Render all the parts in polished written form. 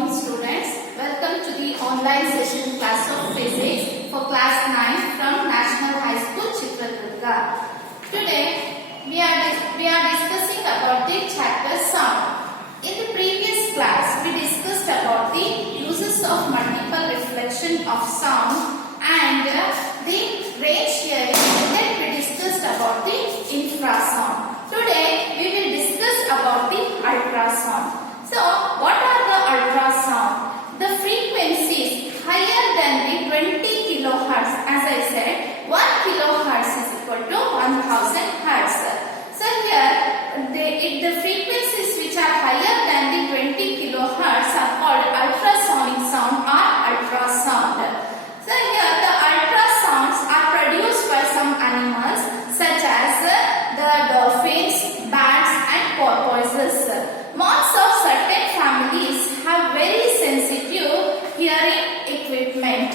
morning students. Welcome to the online session class of physics for class 9 from National High School, Chitradurga. Today we are discussing about the chapter sound. In the previous class we discussed about the uses of multiple reflection of sound and the range hearing, and then we discussed about the infrasound. Today we will discuss about the ultrasound. So, what are the ultrasound? The frequencies higher than the 20 kilohertz. As I said, 1 kilohertz is equal to 1000 hertz. So, here the frequencies which are higher than the 20 kilohertz are called ultrasonic sound or ultrasound. So, here the ultrasounds are produced by some animals such as the dolphins, bats and porpoises. Moths of certain families have very sensitive hearing equipment,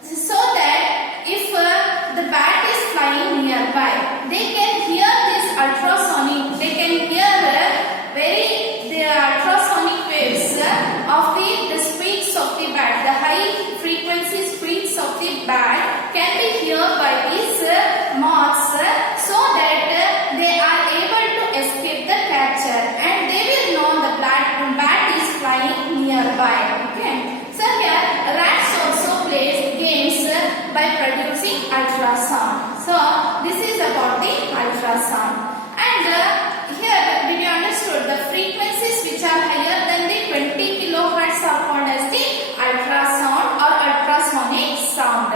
so that if the bat is flying nearby, they can hear this ultrasonic. They can hear the ultrasonic waves of the squeaks of the bat. The high frequency squeaks of the bat can be heard by these moths, so that they are able to escape the catcher, and they will know the bat is flying nearby. Okay. So here rats also play games by producing ultrasound. So this is about the ultrasound. And here did you understood the frequencies which are higher than the 20 kilohertz are called as the ultrasound or ultrasonic sound.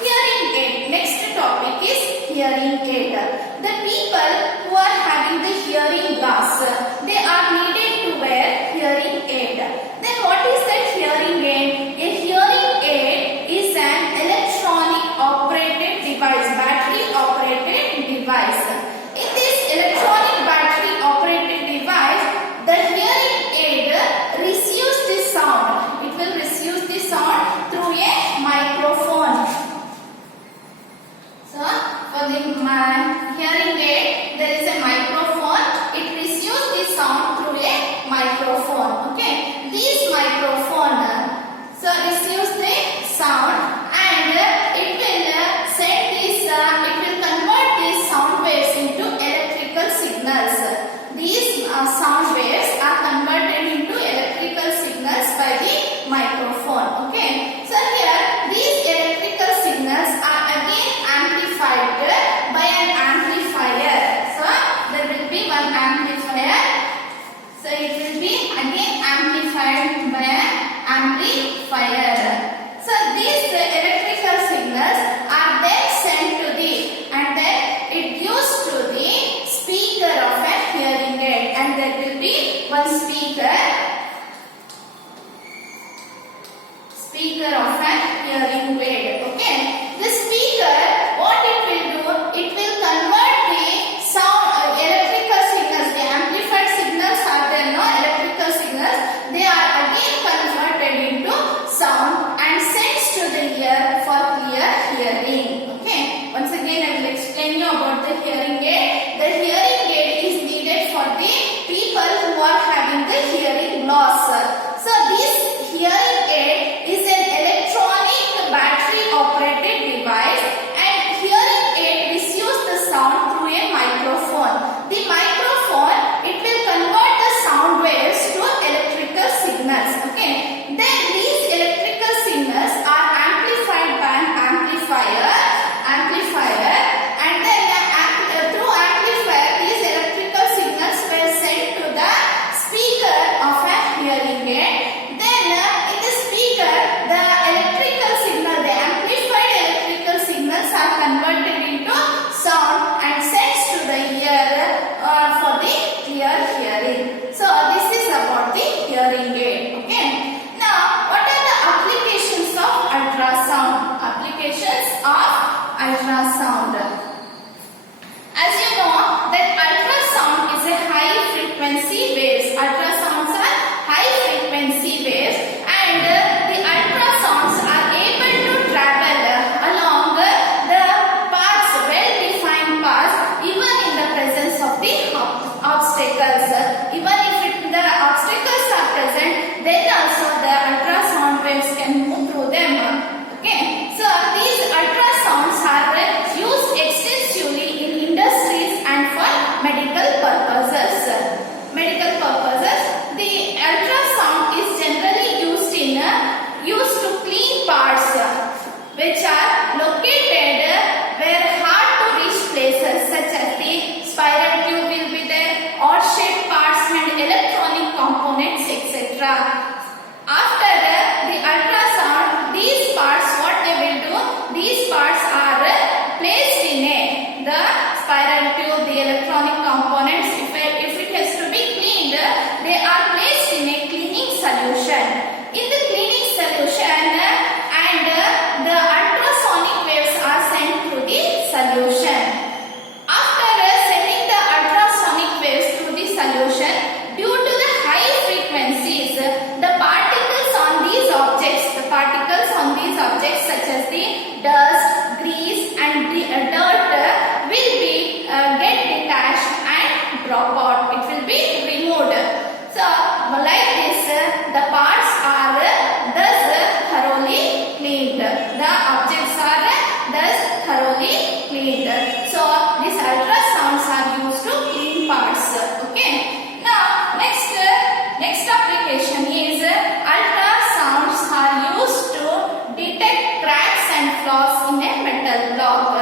Hearing aid. Next topic is hearing aid. The people who are having the hearing loss, they are needed to wear hearing aid. Then what is that hearing aid? A hearing aid is an electronic operated device, battery operated device. In this electronic battery operated device, the hearing aid receives the sound. It will receive the sound through a microphone. So, for the hearing aid, there is a microphone. It receives the sound through a microphone. Okay, this microphone receives the sound, and it will send this. It will convert these sound waves into electrical signals. These sound waves are converted into electrical signals by the microphone. Okay, so here these electrical signals are again amplified by an amplifier. So there will be one amplifier. So it will be again amplified by an amplifier. So these electrical signals are then sent to and then it gives to the speaker of a hearing aid, and there will be one speaker of a hearing aid. Okay, the speaker, what it will do, it will convert the sound electrical signals. The amplified signals are there, no electrical signals. They are again converted into sound and sends to the ear for clear hearing. Okay, once again I will explain you about the hearing aid. The hearing aid is needed for the people who are having the hearing loss. So this hearing aid is an electronic battery Chitraduga. After the ultrasound, these parts, what they will do, these parts are placed in the spiral tube, the electronic components. If it has to be cleaned, they are placed in a cleaning solution. In the cleaning solution, and the ultrasonic waves are sent through the solution. After sending the ultrasonic waves through the solution, due to the high frequencies, the particles on these objects such as the dust, grease and the dirt will be get detached and drop out. It will be removed. So like this, the parts are thus thoroughly cleaned. The objects are thus thoroughly cleaned. So these ultrasounds are used to clean parts. Okay. Now next application is ultrasounds are used to detect cracks and flaws in a metal block.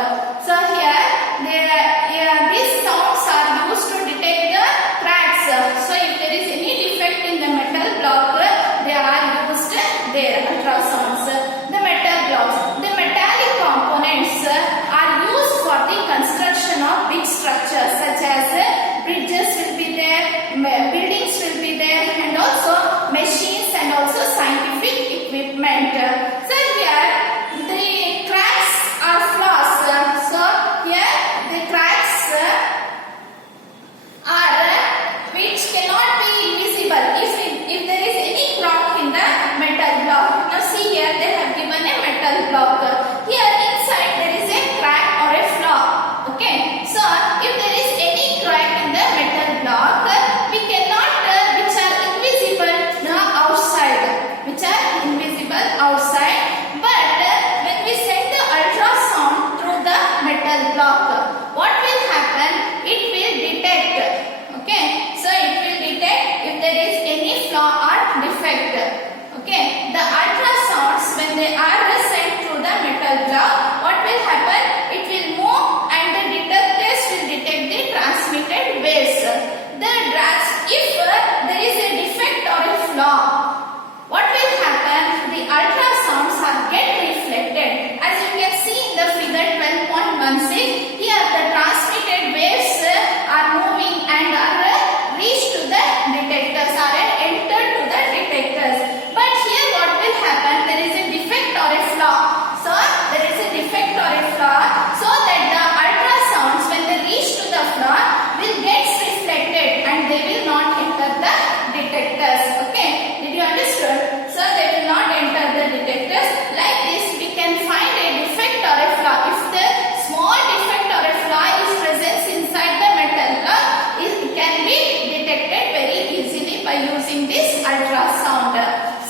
So here these sounds are used to detect the cracks. So if there is any defect in the metal block, they are used there, ultrasounds. The metal blocks, the metallic components are used for the construction of big structures such as bridges will be there, buildings will be there, and also machines and also scientific equipment. So here the cracks are flaws. So here the cracks are which cannot be invisible if there is any crack in the metal block. Now see here they have given a metal block. Here inside there is a crack or a flaw. Okay. So if there is any crack in the metal block, we cannot which are invisible outside, but when we send the ultrasound through the metal block, what will happen? It will detect. Okay, so it will detect if there is any flaw or defect. Okay, the ultrasounds when they are sent through the metal block, what will happen? It will move and the detectors will detect the transmitted waves. If there is a defect or a flaw, what will happen? The ultrasounds are get reflected. As you can see in the figure 12.16, here the transmitted waves are moving and are reached to the detectors, are entered to the detectors. But here what will happen? There is a defect or a flaw. So there is a defect or a flaw, so that the ultrasounds when they reach to the flaw will get reflected and they will not enter the detectors. Okay, did you understood? So they will not enter the detectors. Like this we can find a defect or a flaw. If the small defect or a flaw is present inside the metal block, it can be detected very easily by using this ultrasound.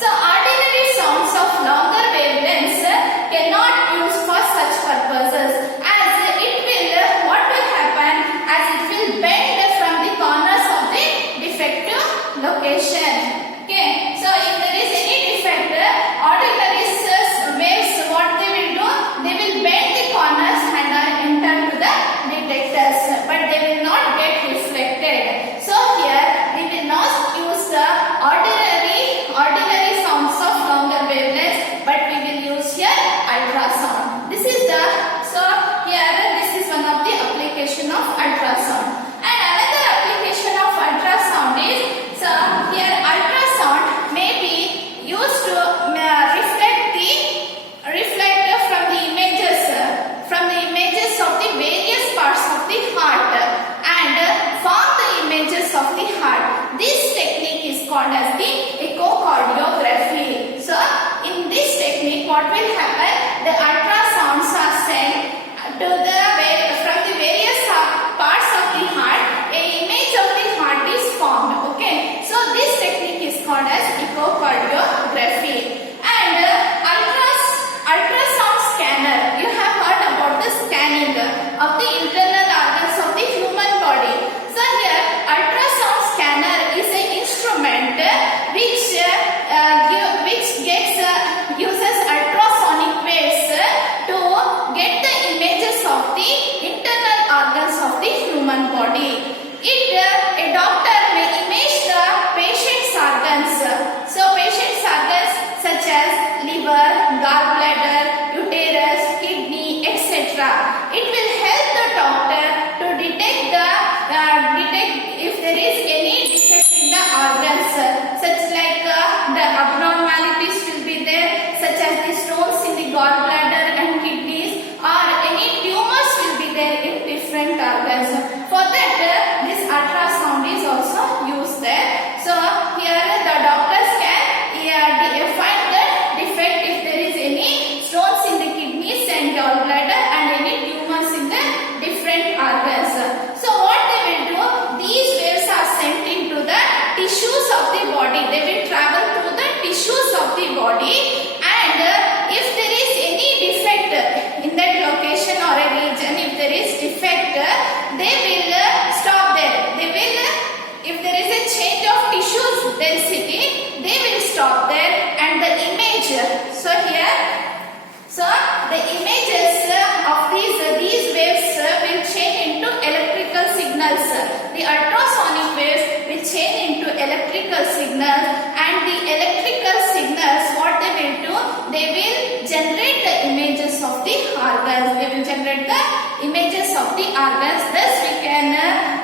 So ordinary sounds of longer wavelengths cannot use for such purposes, as it will, what will happen, as it will bend from the corners of the defective location. Okay, so if there is any defect, ordinary waves, what they will do, they will bend the corners and enter to the detectors, but they will not get reflected. So here we will not use the ordinary sounds of longer wavelengths, but we will use here ultrasound. This is one of the application of ultrasound. And another application of ultrasound is, so here ultrasound may be used to reflect from the images of the various parts of the heart and form the images of the heart. This technique is called as the echocardiography. So in this technique what will happen? The ultrasounds are sent to from the various parts of the heart. A image of the heart is formed. Okay, so this technique is called as echocardiography. And ultrasound scanner, you have heard about the scanning of the internal organs of the human body. So here ultrasound scanner is an instrument which uses ultrasonic waves to get the images of of the body. They will travel through the tissues of the body, and if there is any defect in that location or a region, if there is defect, they will stop there. They will, if there is a change of tissues density, they will stop there, and the image. So here, so the images of these waves will change into electrical signals. The ultrasonic waves will change into electrical signals, and the electrical signals, what they will do, they will generate the images of the organs. They will generate the images of the organs. Thus we can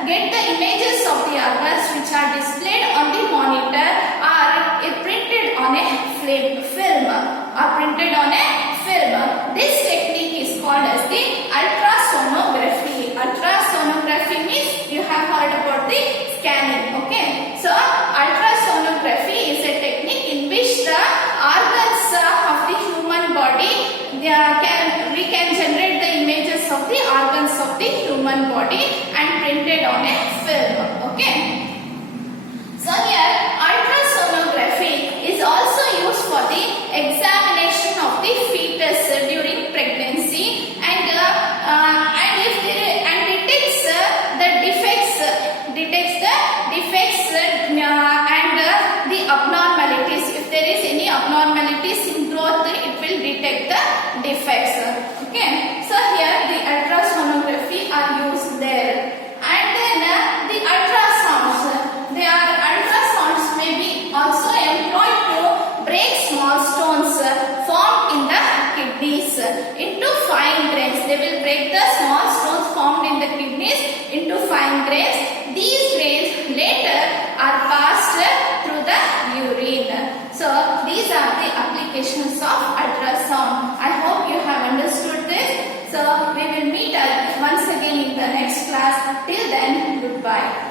get the images of the organs which are displayed on the monitor or printed on a film or printed on a film. This technique is called as the ultrasonography. Ultrasonography means you have heard about the scanning. Okay, so ultrasonography is a technique in which the organs of the human body we can generate the images of the organs of the human body and printed on a film. Okay, so here ultrasonography is also used for the examination of the fetus during pregnancy, and if there and detects the defects and the abnormalities. If there is any abnormalities in growth, it will detect the defects. Okay, so here the ultrasonography are used there, and then the ultrasounds. They are ultrasounds may be also employed to break small stones formed in the kidneys into fine grains. They will break the small stones formed in the kidneys into fine grains. These grains later are passed through the urine. So these are the applications of ultrasound. I hope you have understood this. So we will meet once again in the next class. Till then, goodbye.